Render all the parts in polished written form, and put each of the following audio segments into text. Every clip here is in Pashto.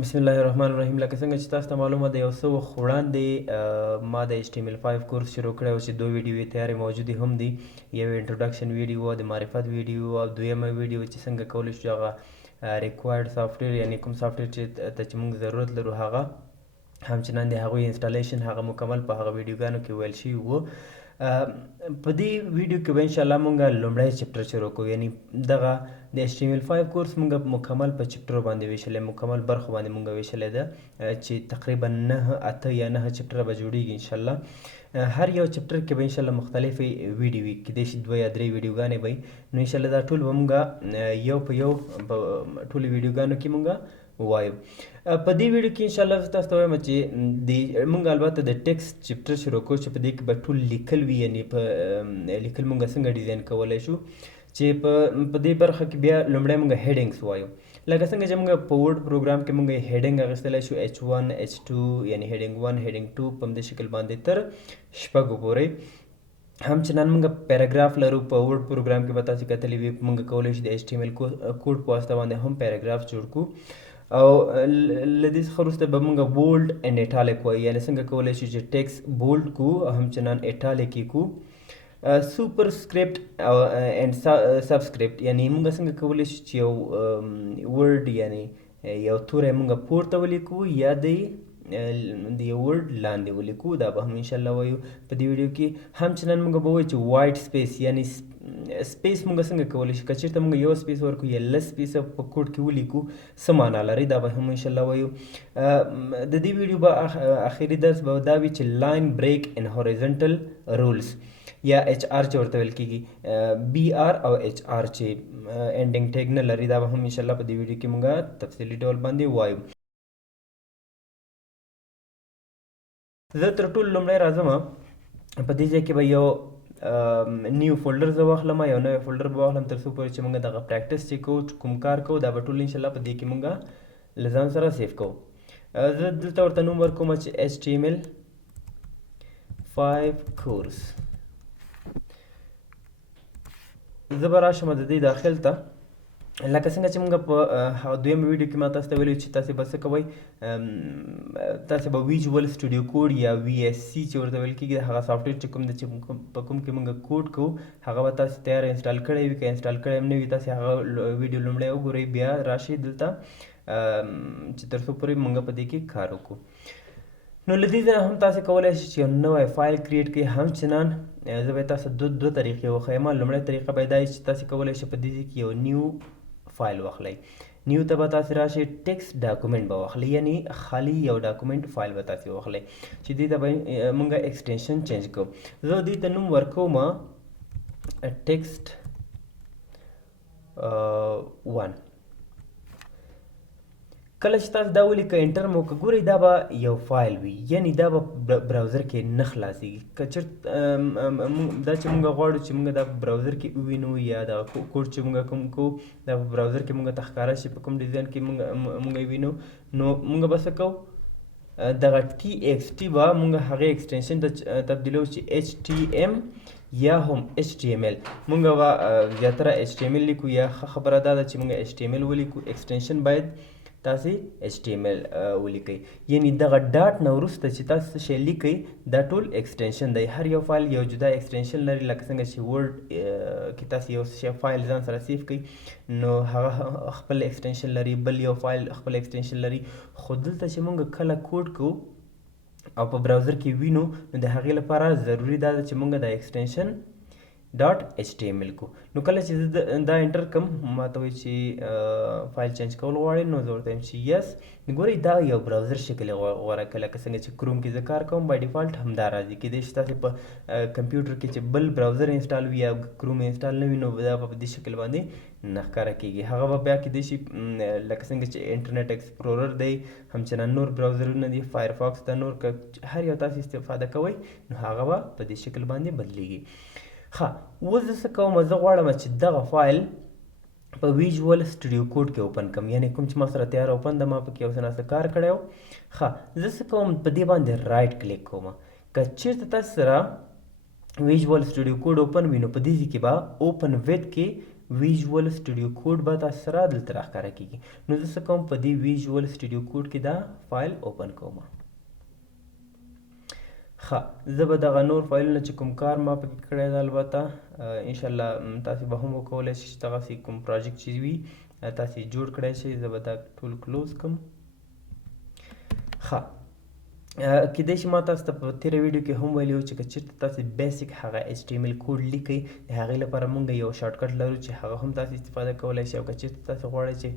بسم الله الرحمن الرحیم. لکه څنګه چې تاسو ته معلومه ده، یو څه وخت وړاندې ما د HTML5 کورس شروع کړی و چې 2 ویډیوې تیارې موجودې هم دي. یو انټروډکشن ویډیو او د معرفت ویډیو، او دویمه ویډیو چې څنګه کولی شو هغه ریکوایرډ سافټویر، یعنی کوم سافټویر چې موږ ضرورت لرو هغه همچنان د هغوی انسټالیشن هغه مکمل په هغه ویډیوګانو کې ویل شوي وو. په دې ویډیو کې به انشاءالله مونږ لومړی چپټر شروع کوو، یعنی دغه د HTML5 کورس مونږ مکمل په چپټرو باندې ویشلی، مکمل برخو باندې مونږ ویشلی ده چې تقریبا 9 یا 9 چپټره به جوړیږي انشاءالله. هر یو چپټر کې به انشاءالله مختلفې ویډیو وي، کیدای شي 2 یا 3 ویډیوګانې به وي. نو انشاءالله دا ټول به مونږ یو په یو په ټولو ویډیوګانو کې مونږ وایو. په دې ویډیو کې انشاءالله زه تاسو ته وایم چې مونږ البته د ټیکسټ چپټر شروع کوو چې په دې کې به ټول لیکل وي، یعنی په لیکل مونږ څنګه ډیزاین کولی شو چې په دې برخه کې بیا لومړی مونږ هیډینګس وایو. لکه څنګه چې مونږ په ورډ پروګرام کې مونږ هیډینګ اخیستلی شو H1 H2 یعنی هیډینګ 1 هیډینګ 2 په همدې شکل باندې تر شپږو پورې. همچنان موږ پیراګراف لرو په ورډ پروګرام کې به تاسو کتلی وي، موږ کولی شو د HTML کوډ په واسطه باندې هم پیراګراف جوړ کړو. او له دې څخه وروسته به موږ بولډ اینډ ایټالیک وایو، یعنی څنګه کولی شو چې ټیکس بولډ کو همچنان ایټالیک یې کو. سوپر سکرپټ او اینډ سبسکرپټ، یعنی موږ څنګه کولی شو چې یو ورډ یعنی یو توری موږ پورته ولیکو یا د یو ورډ لاندې ولیکو. دا به هم انشاءالله وایو په دې ویډیو کې. همچنان موږ به وایو چې وایټ سپیس یعنی سپیس موږ څنګه کولی شو، که چېرته موږ یو سپیس ورکړو یا لس سپیسه په کوډ کې ولیکو څه معنا لري، دا به هم انشاءالله وایو. د دې ویډیو به اخري درس به دا وي چې لاین بریک ان هوریزنټل رولز یا HR چې ورته ویل کېږي، BR او HR چې اینډینګ ټیګ نه لري، دا به هم انشاءالله په دې ویډیو کې موږ تفصیلي ډول باندې وایو. زه تر ټولو لومړی راځم په دې ځای کې به یو نیو فولډر زه واخلم، یو نوی فولډر به واخلم تر څو پورې چې موږ دغه پریکټس چې کوو کوم کار کوو دا به ټول انشاءالله په دې کې موږ له ځان سره سیف کوو. زه دلته ورته نوم ورکوم چې HTML5 کورس. زه به راشم د دې داخل ته، لکه څنګه چې موږ په دویمه ویډیو کې ما تاسو ته ویلي چې تاسې به څه کوئ، تاسې به ویژوال سټوډیو کوډ یا VSC چې ورته ویل کېږي هغه سافټویر چې کوم دی چې په کوم کې موږ کوډ کوو هغه به تاسې تیار انسټال کړی وي. که انسټال کړی هم نه وي تاسې هغه ویډیو لومړی وګورئ، بیا راشئ دلته چې تر څو پورې موږ په دې کې کار وکړو. نو له دې ځایه هم تاسې کولی شئ چې یو نوی فایل کریټ کړئ. همچنان زه به تاسو دو طریقې وښیم. لومړی طریقه به دا وي چې تاسې کولی شئ په دې ځای کې یو نیو فایل واخلئ. نیو ته به تاسې راشئ، ټیکسټ ډاکومنټ به واخلئ، یعنی خالی یو ډاکومنټ فایل به تاسې واخلئ چې دې ته به موږ ایکسټینشن چینج کوو. زه دې ته نوم ورکوم ټیکسټ 1. کله چې تاسو دا ولیکئ انټر مو وکړه، ګورئ دا به یو فایل وي، یعنی دا به براوزر کې نه خلاصېږي. که چېرته دا چې موږ غواړو چې موږ دا په براوزر کې ووینو یا دغه کوډ چې موږ کوم کوو دا په براوزر کې موږ ته ښکاره شي په کوم ډیزاین کې موږ یې وینو، نو موږ به څه کوو، دغه TXT به موږ هغې ایکسټینشن ته تبدیلوو چې HTM یا هم HTML. موږ به زیاتره HTML لیکو، یا ښه خبره دا ده چې موږ HTML ولیکو. ایکسټینشن باید تاسې HTML ولیکئ، یعنی دغه ډاټ نه وروسته چې تاسو څه شی لیکئ دا ټول ایکسټینشن دی. هر یو فایل یو جدا ایکسټینشن لري، لکه څنګه چې ورډ کې تاسې یو شی فایل ځان سره سیف کړئ نو هغه خپل ایکسټینشن لري، بل یو فایل خپل ایکسټینشن لري. خو دلته چې موږ کله کوډ کوو او په براوزر کې وینو نو د هغې لپاره ضروري دا ده چې موږ دا ایکسټینشن .html کو. نو کله چې زه دا انټر کړم ما ته وایي چې فایل چینج کول غواړئ، نو زه ورته وایم چې یس. ګورئ دا یو براوزر شکل یې غوره کړه، لکه څنګه چې کروم کې زه کار کوم بای ډیفالټ همدا راځي. کیدای شي تاسې په کمپیوټر کې چې بل براوزر انسټال وي یا کروم انسټال نه وي نو دا به په دې شکل باندې نه ښکاره کېږي. هغه به بیا کیدای شي لکه څنګه چې انټرنیټ ایکسپلورر دی، همچنان نور براوزرونه دي، فایرفاکس ده، نور که هر یو تاسې استفاده کوئ نو هغه به په دې شکل باندې بدلیږي. ښه، اوس زه څه کوم، زه غواړم چې دغه فایل په ویژوال سټوډیو کوډ کې اوپن کړم، یعنی کوم چې ما سره تیار اوپن ده، ما پکې یو څه ناڅه کار کړی و. ښه، زه څه کوم، په دې باندې رایټ کلیک کوم. که چېرته تاسو سره ویژوال سټوډیو کوډ اوپن وي نو په دې ځای کې به اوپن ویت کې ویژوال سټوډیو کوډ به تاسو سره دلته راښکاره کیږي. نو زه څه کوم په دې ویژوال سټوډیو کوډ کې دا فایل اوپن کوم. ښه زه به دغه نور فایلونه چې کوم کار ما پکې کړی دی البته انشاءالله تاسې به هم وکولی شئ چې دغسې کوم پروجیکټ چې وي تاسې جوړ کړی شئ. زه به دا ټول کلوز کړم. ښه کیدای شي ما تاسو ته په تېره ویډیو کې هم ویلي وو چې که چېرته تاسې بیسیک هغه HTML کوډ لیکئ د هغې لپاره موږ یو شارټکټ لرو چې هغه هم تاسې استفاده کولی شئ او که چېرته تاسې غواړئ چې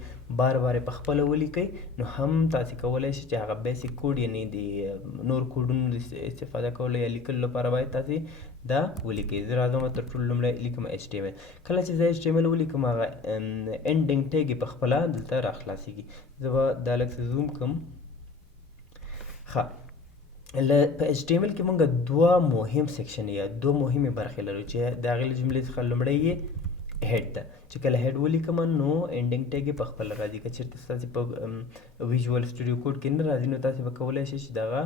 بار بار یې په خپله ولیکئ نو هم تاسې کولی شئ چې هغه بیسیک کوډ یعنې د نور کوډونو استفاده کولو یا لیکلو لپاره باید تاسې دا ولیکئ. زه راځم تر ټولو لومړی لیکم HTML. کله چې زه HTML ولیکم هغه انډینګ ټیګ یې په خپله دلته راخلاصېږي. زه به دا لږ څه زوم کړم. ښه په HTML کې موږ دوه مهم سیکشن یا دوه مهمې برخې لرو چې د هغې له جملې څخه لومړی یې هیډ ده چې کله هیډ ولیکم نو انډینګ ټیګ یې په خپله راځي. که چېرته ستاسې په ویژوال سټوډیو کوډ کې نه راځي نو تاسې به کولی شئ چې دغه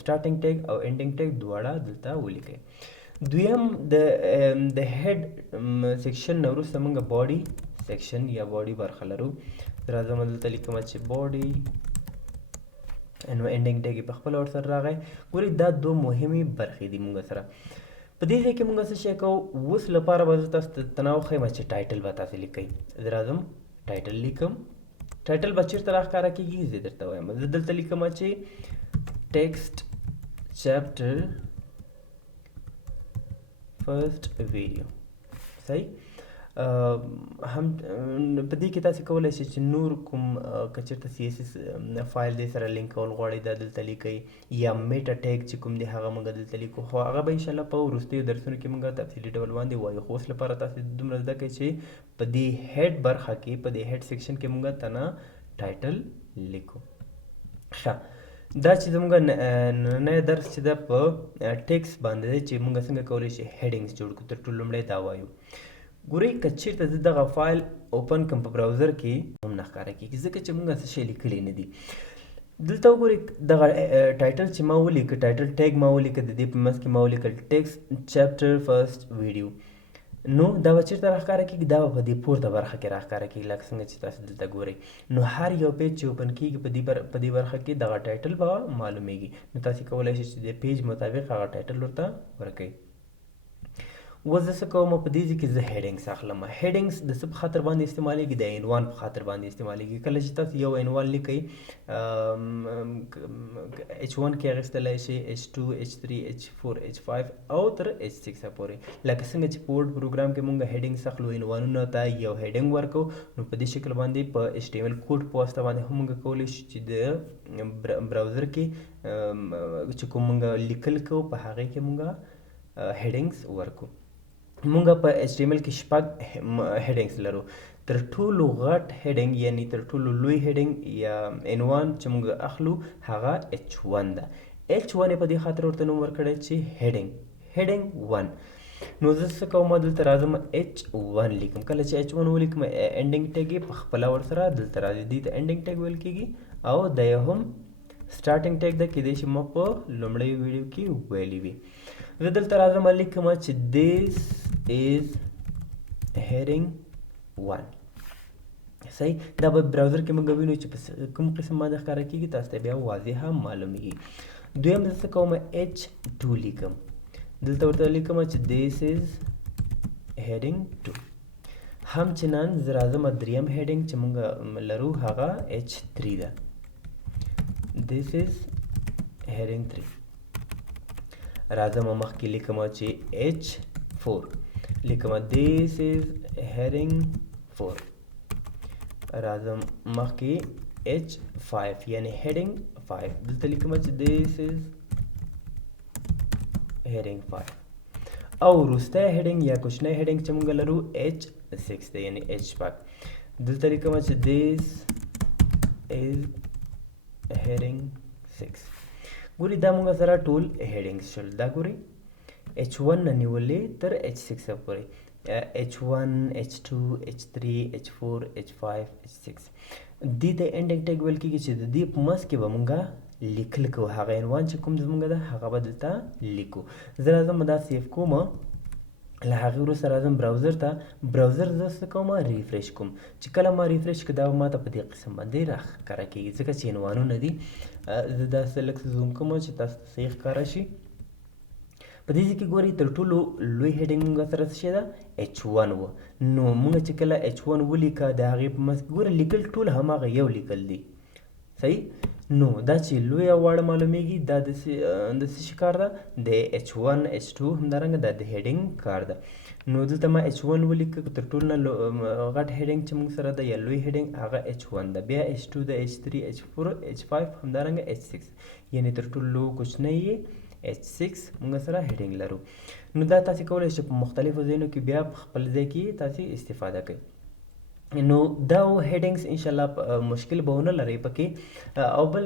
سټارټینګ ټیګ او انډینګ ټیګ دواړه دلته ولیکئ. دویم د هیډ سیکشن نه وروسته موږ باډي سیکشن یا باډي برخه لرو. راځم دلته لیکم چې باډي نو انډینګ ټیګ په خپله ورسره راغی. ګورئ دا دوه مهمې برخې دي موږ سره. په دې ځای کې موږ څه شی کوو اوس لپاره به زه تاسو ته تناو ښیم چې ټایټل به تاسې لیکئ. زه راځم ټایټل لیکم. ټایټل به چېرته راښکاره کېږي زه درته وایم. زه دلته لیکم چې ټیکسټ چیپټر فرسټ ویډیو. صحیح هم په دې کې تاسې کولی شئ چې نور کوم که چېرته CSS فایل دې سره لینک کول غواړئ دا دلته لیکئ یا میټا ټیګ چې کوم دی هغه موږ دلته لیکو خو هغه به انشاءالله په وروستیو درسونو کې موږ تفصیلي ډول باندې وایو. خو اوس لپاره تاسې دومره زده کړئ چې په دې هیډ برخه کې په دې هیډ سیکشن کې موږ تنه ټایټل لیکو. ښه دا چې زموږ نننی درس چې ده په ټیکس باندې دی چې موږ څنګه کولی شو هیډینګس جوړ کړو. تر ټولو لومړی دا وایو. ګورئ که چېرته زه دغه فایل اوپن کړم په براوزر کې هم نه ښکاره کېږي ځکه چې موږ څه شی لیکلی نه دي. دلته وګورئ دغه ټایټل چې ما ولیکه ټایټل ټیګ ما ولیکه د دې په منځ کې ما ولیکل ټیکسټ چیپټر فرسټ ویډیو نو دا به چېرته راښکاره کېږي دا به په دې پورته برخه کې راښکاره کېږي لکه څنګه چې تاسو دلته ګورئ. نو هر یو پیج چې اوپن کېږي په دې برخه کې دغه ټایټل به معلومیږي. نو تاسې کولی شئ چې د پیج مطابق هغه ټایټل ورته ورکوئ. اوس زه څه کوم په دې ځای کې زه هیډینګس اخلم. هیډینګس د څه په خاطر باندې استعمالیږي د عنوان په خاطر باندې استعمالیږي. کله چې تاسو یو عنوان لیکئ H1 کې اخیستلی شئ H2 H3 H4 H5 او تر H6 پورې. لکه څنګه چې په ورډ پروګرام کې موږ هیډینګس اخلو عنوانونو ته یو هیډینګ ورکو نو په دې شکل باندې په HTML کوډ په واسطه باندې هم موږ کولی شو چې د براوزر کې چې کوم موږ لیکل کوو په هغې کې موږ هیډینګس ورکو. موږ په HTML کې شپږ هیډینګس لرو. تر ټولو غټ هیډینګ یعنی تر ټولو لوی هیډینګ یا عنوان چې موږ اخلو هغه H1 ده. H1 یې په دې خاطر ورته نوم ورکړی چې هیډینګ 1. نو زه څه کوم دلته راځم H1 لیکم. کله چې H1 ولیکم انډینګ ټیګ یې په خپله ورسره دلته راځي. دې ته انډینګ ټیګ ویل کېږي او دا یې هم سټارټینګ ټیګ ده. کیدای شي ما په لومړۍ ویډیو کې ویلي وي. زه دلته راځم لیکم چې this is heading 1. صحیح دا به براوزر کې موږ وینو چې په کوم قسم باندې ښکاره کېږي تاسو ته بیا واضحه معلومیږي. دویم زه څه کوم H2 لیکم. دلته ورته لیکم چې this is heading 2. همچنان زه راځم دریم هیډینګ چې موږ لرو هغه H3 ده. this is heading 3. راځم مخکې لیکم چې H4 لیکم this is heading 4. راځم مخکې H5 یعنی heading 5 دلته لیکم چې this is heading 5 او وروستی heading یا کوچنی heading چې موږ لرو H6 دی یعنی H5 دلته لیکم چې this is heading 6. ګورئ دا موږ سره ټول هیډینګس شول. دا ګورئ H1 نه نیولې تر H6 پورې H1 H2 H3 H4 H5 H6. دې ته انډینګ ټیګ ویل کېږي چې د دې په منځ کې به موږ لیکل کوو هغه عنوان چې کوم زموږ ده هغه به دلته لیکو. زه راځم دا سیف کوم. له هغې وروسته راځم براوزر ته. براوزر زه څه کوم ریفریش کوم. چې کله ما ریفریش کړ دا ما ته په دې قسم باندې راښکاره کېږي ځکه چې عنوانونه دي. زه داسې لږ زوم کوم چې تاسو ته صحیح ښکاره شي. په دې ځای کې ګورئ تر ټولو لوی هیډینګ موږ سره څه شی ده H1 و. نو موږ چې کله H1 ولیکه د هغې په منځ کې ګوره لیکل ټول هماغه یو لیکل دي. صحیح. نو دا چې لوی او واړه معلومیږي دا د څه شي کار ده د H1 H2 همدارنګه دا د هیډینګ کار ده. نو دلته ما H1 ولیکه تر ټولو نه غټ هیډینګ چې موږ سره ده یا لوی هیډینګ هغه H1 ده. بیا H2 ده H3 H4 H5 همدارنګه H6 یعنې تر ټولو کوچنی یې H6 موږ سره هیډینګ لرو. نو دا تاسې کولی شئ په مختلفو ځایونو کې بیا په خپل ځای کې تاسې استفاده کوئ. نو دا هیډینګز انشاءالله مشکل به ونه لرئ پکې. او بل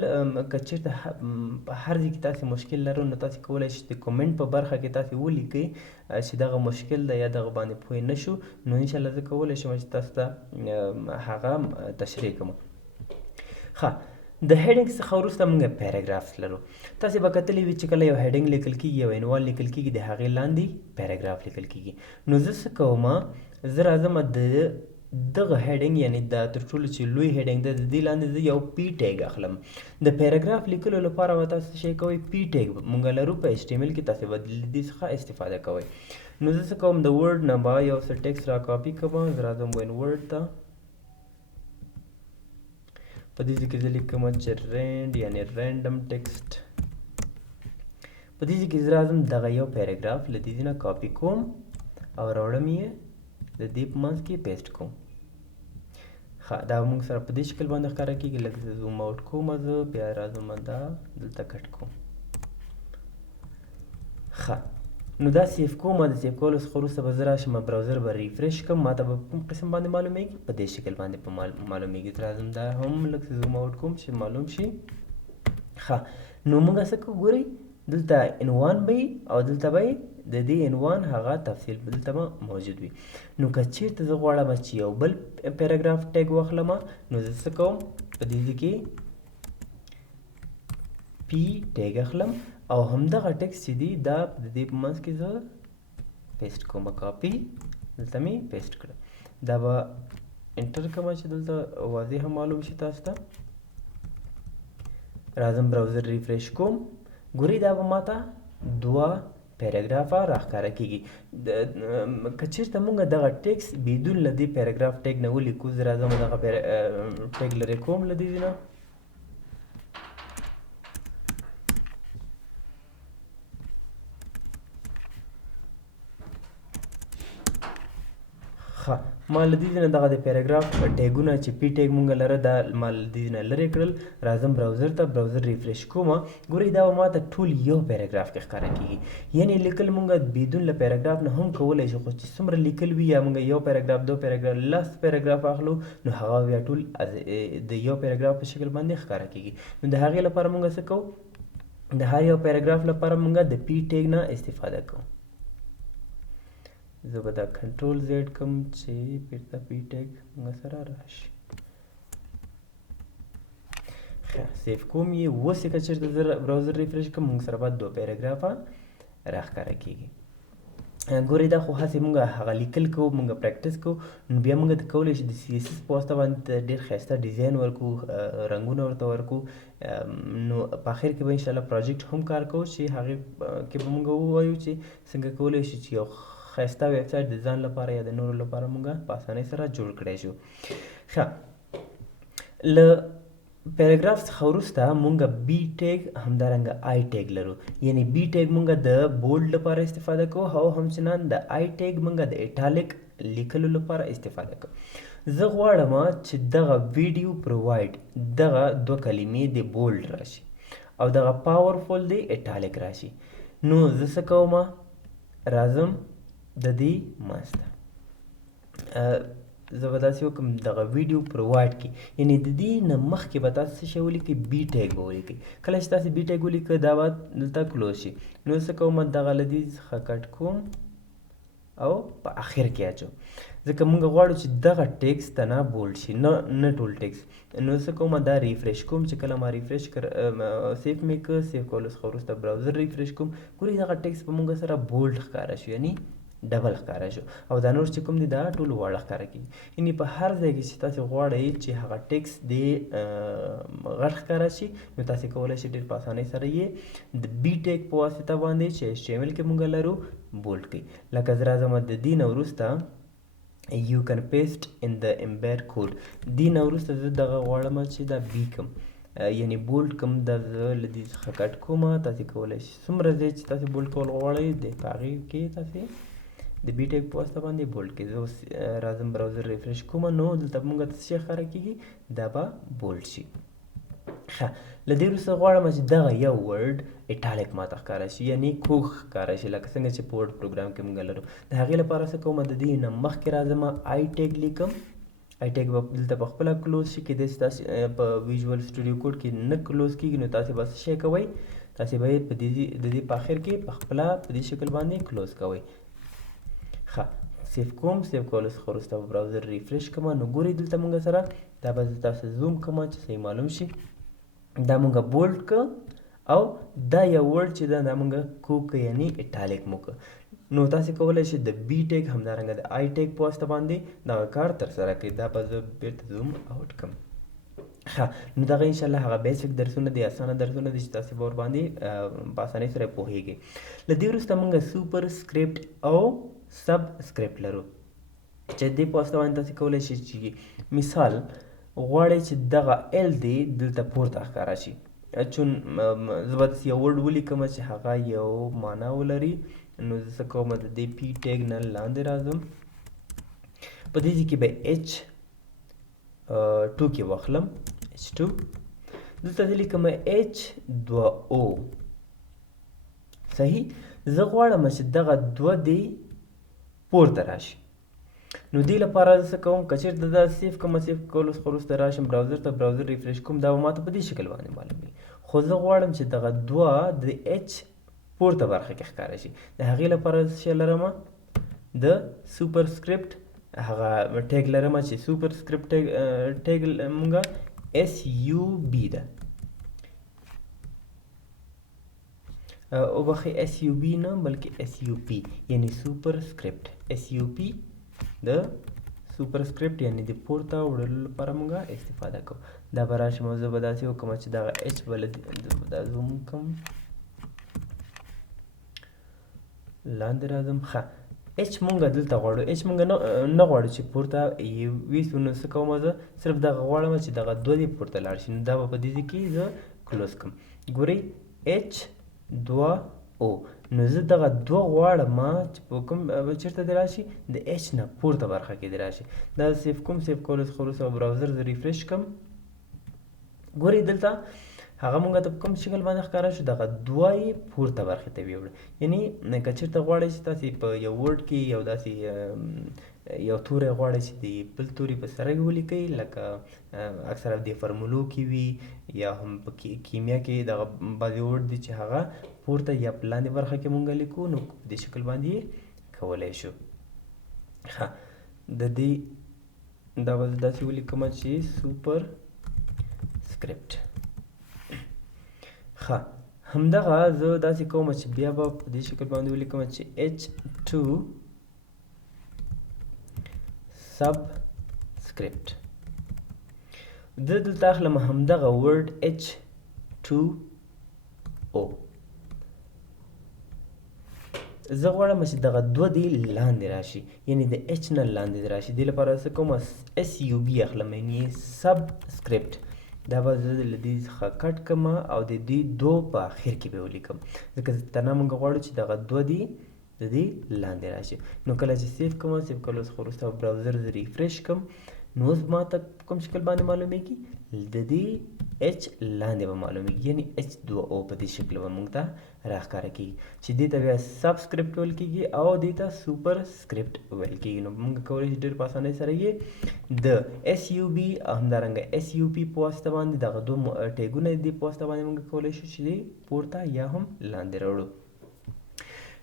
که چېرته په هر ځای کې تاسې مشکل لرو نو تاسې کولی شئ د کومنټ په برخه کې تاسې ولیکئ چې دغه مشکل ده یا دغه باندې پوه نه شو. نو انشاءالله زه کولی شم چې تاسو ته هغه تشریح کړم. ښه د هیډینګ څخه وروسته موږ پیراګرافز لرو. تاسې به کتلي وي چې کله یو هیډینګ لیکل کېږي یو عنوان لیکل کېږي د هغې لاندې پیراګراف لیکل کېږي. نو زه څه کوم زه راځم دغه هیډینګ یعنی دا تر ټولو چې لوی هیډینګ ده د دې لاندې زه یو پی ټیګ اخلم. د پیراګراف لیکلو لپاره به تاسو څه شی کوئ پی ټیګ موږ لرو په HTML کې تاسې به د دې څخه استفاده کوئ. نو زه څه کوم د ورډ نه به یو څه ټیکسټ را کاپي کوم. زه راځم وین ورډ ته. په دې ځای کې زه لیکم چې رینډ یعنې رینډم ټیکسټ. په دې ځای کې زه راځم دغه یو پیراګراف له دې ځای نه کاپي کوم او راوړم یې د دې په منځ کې پیسټ کوم. ښه دا موږ سره په دې شکل باندې ښکاره کېږي. لږ زه زوم آوټ کوم زه بیا راځم دا دلته کټ کوم. ښه نو دا سیف کوم. د سیف کولو څخه وروسته به زه راشم براوزر به ریفریش کړم. ما ته به په کوم قسم باندې معلومیږي په دې شکل باندې په معلومیږي. زه راځم دا هم لږ زوم آوټ کوم چې معلوم شي. ښه نو موږ څه کوو ګورئ دلته عنوان به وي او دلته به د دې عنوان هغه تفصیل دلته به موجود وي. نو که چېرته زه غواړم چې یو بل پیراګراف ټیګ واخلم نو زه څه کوم په دې ځای کې پی ټیګ اخلم او همدغه ټیکسټ چې دی دا د دې په منځ کې زه پیسټ کوم. کاپي دلته مې پیسټ کړه. دا به انټر کوم چې دلته واضح معلوم شي تاسو ته. راځم براوزر ریفریش کوم. ګورئ دا به ماته دوه پیراګرافه راښکاره کېږي. که چېرته موږ دغه ټیکسټ بدون له دې پیراګراف ټیګ نه ولیکو زه راځم دغه ټیګ لرې کوم له دې ځای نه. ما له دې نه دغه د پیراګراف ټیګونه چې پی ټیګ مونږ لره دا ما له دې نه لرې کړل. راځم براوزر ته براوزر ریفریش کوم. ګورئ دا به ماته ټول یو پیراګراف کې ښکاره کېږي. یعنې لیکل مونږ بدون له پیراګراف نه هم کولی شو خو چې څومره لیکل وي یا مونږ یو پیراګراف دو پیراګراف لس پیراګراف اخلو نو هغه بیا ټول د یو پیراګراف په شکل باندې ښکاره کېږي. نو د هغې لپاره مونږ څه کوو د هر یو پیراګراف لپاره مونږ د پی ټیګ نه استفاده کوو. زه به دا کنټرول زیډ کوم چې بیرته پی ټیګ موږ سره راشي. سیف کوم یې. اوس یې که چېرته زه براوزر ریفریش کړم موږ سره به دوه پیراګرافه راښکاره کېږي. ګورئ دا خو هسې موږ هغه لیکل کوو موږ پریکټس کوو نو بیا موږ کولی شو د CSS په واسطه باندې ډېر ښایسته ډیزاین ورکړو رنګونه ورته ورکړو. نو په آخر کې به انشاءالله پروجیکټ هم کار کوو چې هغې کې به موږ ووایو چې څنګه کولی شو چې یو ښایسته ویبسایټ د ځان لپاره یا د نورو لپاره موږ په اسانۍ سره جوړ کړی شو. ښه له پیراګراف څخه وروسته مونږ بی ټیګ همدارنګه آی ټیګ لرو. یعنی بی ټیګ مونږ د بولډ لپاره استفاده کوو او همچنان د آی ټیګ مونږ د ایټالیک لیکلو لپاره استفاده کوو. زه غواړم چې دغه ویډیو پرووایډ دغه دوه کلمې د بولډ راشي او دغه پاورفول د ایټالیک راشي. نو زه څه کوم راځم د دې منځ ته زه به داسې وکړم دغه ویډیو پرووایډ کړي یعنې د دې نه مخکې به تاسو څه شی ولیکئ بی ټیګ به ولیکئ. کله چې تاسې بی ټیګ ولیکئ دا به دلته کلوز شي. نو څه کوم دغه له دې څخه کټ کوم او په اخر کې اچوم ځکه موږ غواړو چې دغه ټیکسټ ته نه بولډ شي نه ټول ټیکسټ. نو څه کوم دا ریفریش کوم چې کله ما ریفریش سیف مې کړ سیف کولو څخه وروسته براوزر ریفریش کوم ګورئ دغه ټیکسټ به موږ سره بولډ ښکاره شو یعنې ډبل ښکاره شو او دا نور چې کوم دي دا ټول واړه ښکاره کېږي. یعنې په هر ځای کې چې تاسې غواړئ چې هغه ټکس دې غټ ښکاره شي نو تاسې کولی شئ ډېر په اسانۍ سره یې د بي ټیګ په واسطه باندې چې HTML کې مونږ لرو بولډ کړئ. لکه زه راځم د دې نه وروسته you can paste in the embed code. دې نه وروسته زه دغه غواړم چې دا بي کړم یعنی بولډ کوم دا زه له دې څخه کټ کوم. تاسې کولی شئ څومره ځای چې تاسې بولډ کول غواړئ د هغې کې تاسې د بي ټیګ په واسطه باندې بولډ کړئ. زه اوس راځم براوزر ریفرش کوم نو دلته مونږ ته څه شی ښکاره کېږي دا به بولډ شي. ښه له دې وروسته غواړم چې دغه یو ورډ ایټالیک ماته ښکاره شي یعنی کوږ ښکاره شي لکه څنګه چې په ورډ پروګرام کې مونږ لرو. د هغې لپاره څه کوم د دې نه مخکې راځم آی ټیګ لیکم. آی ټیګ به دلته په خپله کلوز شي کیدای شي تاسې په ویژوال سټوډیو کوډ کې نه کلوز کېږي نو تاسې به څه شی کوئ تاسې به یې د دې په آخر کې په خپله په دې شکل باندې کلوز کوئ. ښه سیف کوم. سیف کولو څخه وروسته به براوزر ریفرش کوم نو ګورئ دلته مونږ سره دا به زه تاسو زوم کوم چې صحیح معلوم شي دا مونږ بولډ که او دا یو ورډ چې دا مونږ کوږ که یعنی ایټالیک مو که. نو تاسې کولی شئ د بي ټیګ همدارنګه د آی ټیګ په واسطه باندې دغه کار ترسره کړئ. دا به زه بیرته زوم اوټ کړم. ښه نو دغه انشاءالله هغه بیسک درسونه دي اسانه درسونه دي چې تاسې به ورباندې په اسانۍ سره پوهیږئ. له دې وروسته مونږ سوپر سکرپټ او سب سکرپټ لرو چې دې په واسطه باندې تاسې کولی شئ چې مثال غواړئ چې دغه ال دی دلته پورته ښکاره شي چون زه به داسې یو ورډ ولیکم چې هغه یو معنا ولري نو زه څه کوم د دې پی ټیګ نه لاندې راځم په دې ځای کې به H2 کې واخلم H2 دلته زه لیکم H2O صحیح. زه غواړم چې دغه دوه دی پورته راشي نو دې لپاره زه څه کوم که چېرته دا سیف کوم سیف کولو څخه وروسته راشم براوزر ته براوزر ریفرش کوم دا به ماته په دې شکل باندې معلوموي خو زه غواړم چې دغه دوه د H پورته برخه کې ښکاره شي. د هغې لپاره څه شی لرم د سوپر سکرپټ هغه ټیګ لرم چې سوپر سکرپټ ټیګ مونږه SUB ده او بخې SUB نه بلکې SUP یعنی سوپر سکرپټ SUP د سوپر سکرپټ یعنی د پورته وړلو لپاره مونږه استفاده کوو. دا به راشم او زه به داسې وکړم چې دغه H به دا زوم کړم لاندې راځم. ښه H مونږ دلته غواړو H مونږ نه غواړو چې پورته ویسو نو څه کوم زه صرف دغه غواړم چې دغه دوه دې پورته لاړ شي نو دا به په دې ځای کې زه کلوز کړم. ګورئ H2O نو زه دغه دوه غواړم چې په کوم چېرته دې راشي د H نه پورته برخه کې دې راشي. دا سیف کوم سیف کولو څخه وروسته براوزر زه ریفرش کړم ګورئ دلته هغه مونږ ته په کوم شکل باندې ښکاره شو دغه دوه یې پورته برخې ته ویوړه. یعنې که چېرته غواړئ چې تاسې په یو ورډ کې یو داسې یو توری غواړئ چې د بل توري په سره یې ولیکئ لکه اکثره د فرمولو کې وي یا هم په کیمیا کې دغه بعضې ورډ دي چې هغه پورته یا په لاندې برخه کې مونږ لیکو نو په دې شکل باندې یې کولی شو. ښه د دې دا به زه داسې ولیکم چې سوپر سکرپټ. ښه همدغه زه داسې کوم چې بیا به په دې شکل باندې ولیکم چې H2 سب سکرپټ. زه دلته اخلم همدغه ورډ H2O زه غواړم چې دغه دوه دې لاندې راشي یعنی د H نه لاندې راشي. دې لپاره څه کوم SUB اخلم یعنی سب سکرپټ. دا به زه له دې څخه کټ کړم او د دې دو په اخر کې به ولیکم ځکه تر نه مونږ غواړو چې دغه دوه دې د دې لاندې راشي. نو کله چې سیف کوم سیف کولو څخه وروسته براوزر زه ریفرش کړم نو اوس ماته کوم شکل باندې معلومیږي د دې H لاندې به معلومیږي یعنی H2O په دې شکل به مونږ ته راښکاره کېږي چې دې ته بیا سب سکرپټ ویل کېږي او دې ته سوپر سکرپټ ویل کېږي. نو مونږ کولی شو ډېر په اسانۍ سره یې د SUB همدارنګه SUP په واسطه باندې دغه دوه ټیګونه دې په واسطه باندې مونږ کولی شو چې پورته یا هم لاندې راوړو.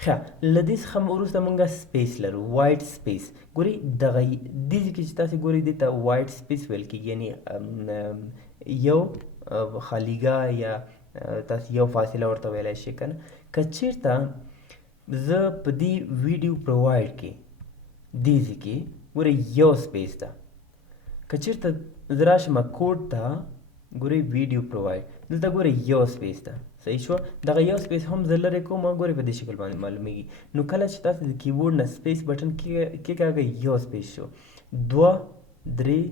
ښه له دې څخه وروسته مونږ سپیس لرو وایټ سپیس. ګورئ دغه دې ځای کې چې تاسې ګورئ دې ته وایټ سپیس ویل کېږي یعنې یو خالیګاه یا تاسې یو فاصله ورته ویلی شئ که نه. که چېرته زه په دې ویډیو پرووایډ کې دې ځای کې ګورئ یو سپیس ده. که چېرته زه راشم کوډ ته ګورئ ویډیو پرووایډ دلته ګورئ یو سپیس ده. صحیح شوه. دغه یو سپیس هم زه لرې کوم ګورئ په دې شکل باندې معلومیږي. نو کله چې تاسو د کیبورډ نه سپیس بټن کېکاږئ یو سپیس شو، 2 3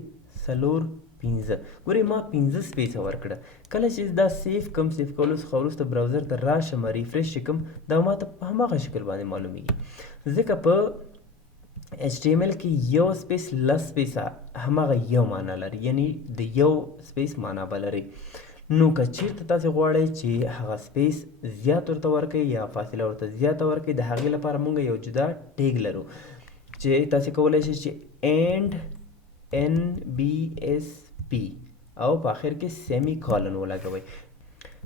4 5 ګورئ ما 15 سپیسه ورکړه. کله چې دا سیف کم سیف کولو څخه وروسته براوزر ته راشم ریفریش چې کوم دا ماته په هماغه شکل باندې معلومیږي. ځکه په HTML کې یو سپیس لس سپیسه هماغه یو معنا لري، یعنی د یو سپیس معنا به لري. نو که چیرته تاسو غواړئ چې هغه سپیس زیات ورته ورکړئ یا فاصله ورته زیاته ورکړئ، د هغې لپاره موږ یو جدا ټیګ لرو چې تاسو کولی شئ چې اینډ NBSP او په آخر کې سیمی کالن ولګوئ.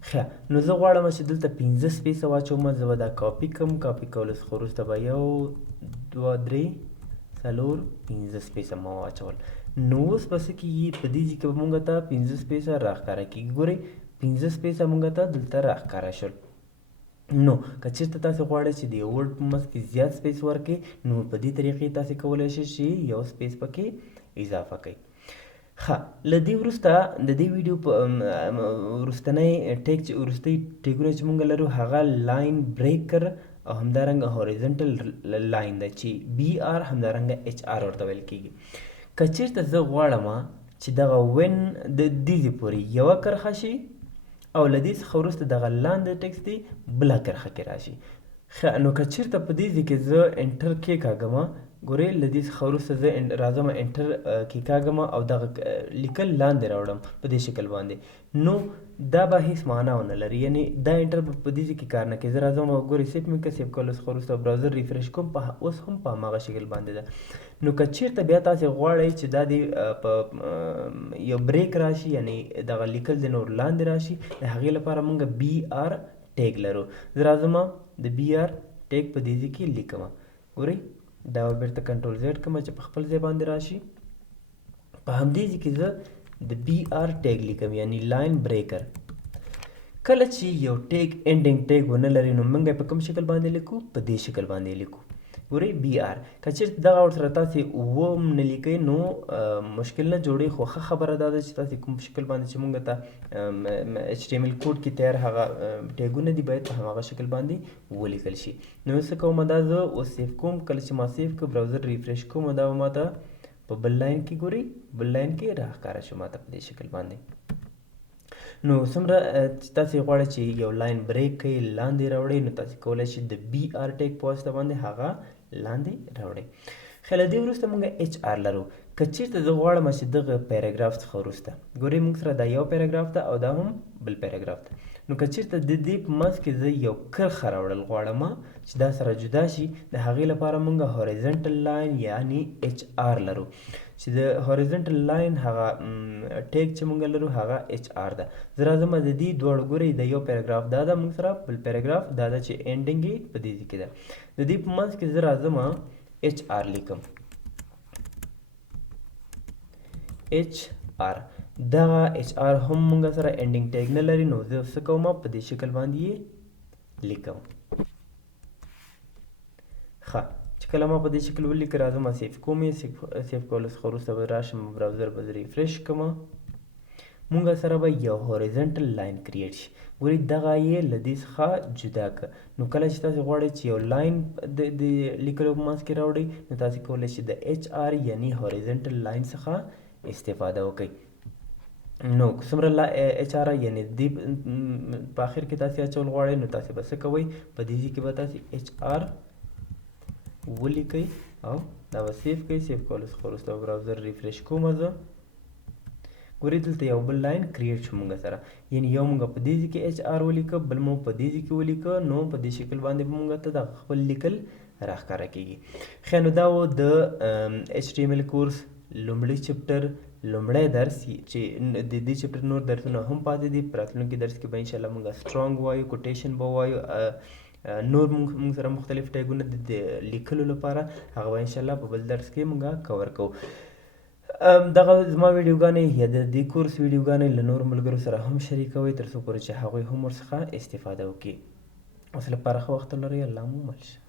ښه، نو زه غواړم چې دلته 15 سپیسه واچوم. زه به دا کاپي کړم. کاپي کولو څخه وروسته به 1 2 3 4 15 سپیسه ما واچول. نو اوس به څه کېږي، په دې ځای کې به مونږ ته 15 سپیسه راښکاره کېږي. ګورئ 15 سپیسه مونږ ته دلته راښکاره شول. نو که چېرته تاسو غواړئ چې د یو ورډ په منځ کې زیات سپیس ورکړئ، نو په دې طریقې تاسو کولی شئ چې یو سپیس پکې اضافه کړئ. ښه، له دې وروسته د دې ویډیو په وروستنی ټیګ چې وروستۍ ټیګونه چې مونږ لرو هغه لاین بریکر او همدارنګه هوریزنټل لاین ده چې BR همدارنګه HR ورته ویل کېږي. که چېرته زه غواړم چې دغه وین د دې ځای پورې یوه کرښه شي او له دې څخه وروسته دغه لاندې ټکسټ دی بله کرښه کې راشي. ښه، نو که چېرته په دې ځای کې زه انټر کېکاږم، ګورئ له دې څخه وروسته زه راځم انټر کېکاږم او دغه لیکل لاندې راوړم په دې شکل باندې، نو دا به هیڅ معنا ونه لري، یعنی دا انټر به په دې ځای کې کار نه کوي. زه راځم او ګورئ سیف مې کړه. سیف کولو څخه وروسته براوزر ریفریش کوم، اوس هم په هماغه شکل باندې ده. نو که چېرته بیا تاسې غواړئ چې دا دې په یو بریک راشي، یعنی دغه لیکل د نور لاندې راشي، د هغې لپاره موږ BR ټیګ لرو. زه راځم د BR ټیګ په دې ځای کې لیکم. ګورئ دا به بیرته کنټرول زیډ کړم چې په خپل ځای باندې راشي. په همدې ځای کې زه د BR ټیګ لیکم، یعنی لاین بریکر. کله چې یو ټیګ انډینګ ټیګ ونه لري نو موږ په کوم شکل باندې لیکو؟ په دې شکل باندې لیکو. ګورئ BR. که چېرته دغه ورسره تاسې اووه نه لیکئ نو مشکل نه جوړوي، خو ښه خبره دا ده چې تاسې کوم شکل باندې چې موږ ته HTML کوډ کې تیار هغه ټیګونه دي باید په هماغه شکل باندې ولیکل شي. نو څه کوم، دا زه اوس سیف کوم. کله چې ما سیف کړ براوزر ریفریش کوم، دا به ما ته په بل لاین کې ګورئ بل لاین کې راښکاره شو ما ته په دې شکل باندې. نو څومره چې تاسې غواړئ چې یو لاین بریک کړئ لاندې راوړئ، نو تاسې کولی شئ د BR ټیګ په واسطه باندې هغه لاندې راوړئ. ښه، له دې وروسته موږ HR لرو. که چېرته زه غواړم چې دغه پیراګراف څخه وروسته ګورئ موږ سره دا یو پیراګراف ده او دا هم بل پیراګراف ده. نو که چېرته د دې په منځ کې زه یو کرښه راوړل غواړم چې دا سره جدا شي، د هغې لپاره موږ هوریزنټل لاین یعنی HR لرو، چې د هوریزنټل لاین هغه ټیګ چې موږ لرو هغه HR ده. زه راځم د دې دواړو ګورئ د یو پیراګراف دا ده موږ سره، بل پیراګراف دا ده چې اینډینګ یې په دې ځای کې ده. د دې په منځ کې زه راځم HR لیکم. HR دغه HR هم موږ سره اینډینګ ټیګ نه لري، نو زه څه کوم په دې شکل باندې یې لیکم. ښه، چې کله ما په دې شکل ولیکه راځم سیف کوم یې. سیف کولو څخه وروسته به راشم براوزر به ریفریش کړم، موږ سره به یو هوریزنټل لاین کریټ شي. ګورئ دغه یې له دې څخه جدا کړه. نو کله چې تاسې غواړئ چې یو لاین د لیکلو په منځ کې راوړئ، نو تاسې کولی شئ د HR یعنی هوریزنټل لاین څخه استفاده وکړئ. نو څومره HR یعنی دې په آخر کې تاسې اچول غواړئ، نو تاسې به څه کوئ، په دې ځای کې به تاسې HR ولیکئ او دا به سیف کړئ. سیف کولو څخه وروسته به براوزر ریفریش کوم زه. ګورئ دلته یو بل لاین کریټ شو موږ سره، یعنی یو موږ په دې ځای کې HR ولیکه، بل مو په دې ځای کې ولیکه، نو په دې شکل باندې به موږ ته دغه خپل لیکل راښکاره کېږي. ښه، نو دا و د HTML کورس لومړی چپټر لومړی درس چې د دې چپټر نور درسونه هم پاتې دي. په راتلونکي درس کې به انشاءالله موږ سټرانګ وایو، کوټیشن به وایو، نور موږ سره مختلف ټیګونه د لیکلو لپاره هغه به انشاءالله په بل درس کې موږ کور کوو. دغه زما ویډیوګانې یا د دې کورس ویډیوګانې له نورو ملګرو سره هم شریکوئ تر څو پورې چې هغوی هم ورڅخه استفاده وکړي. اوس لپاره ښه وخت ولرئ. الله مو مل شه.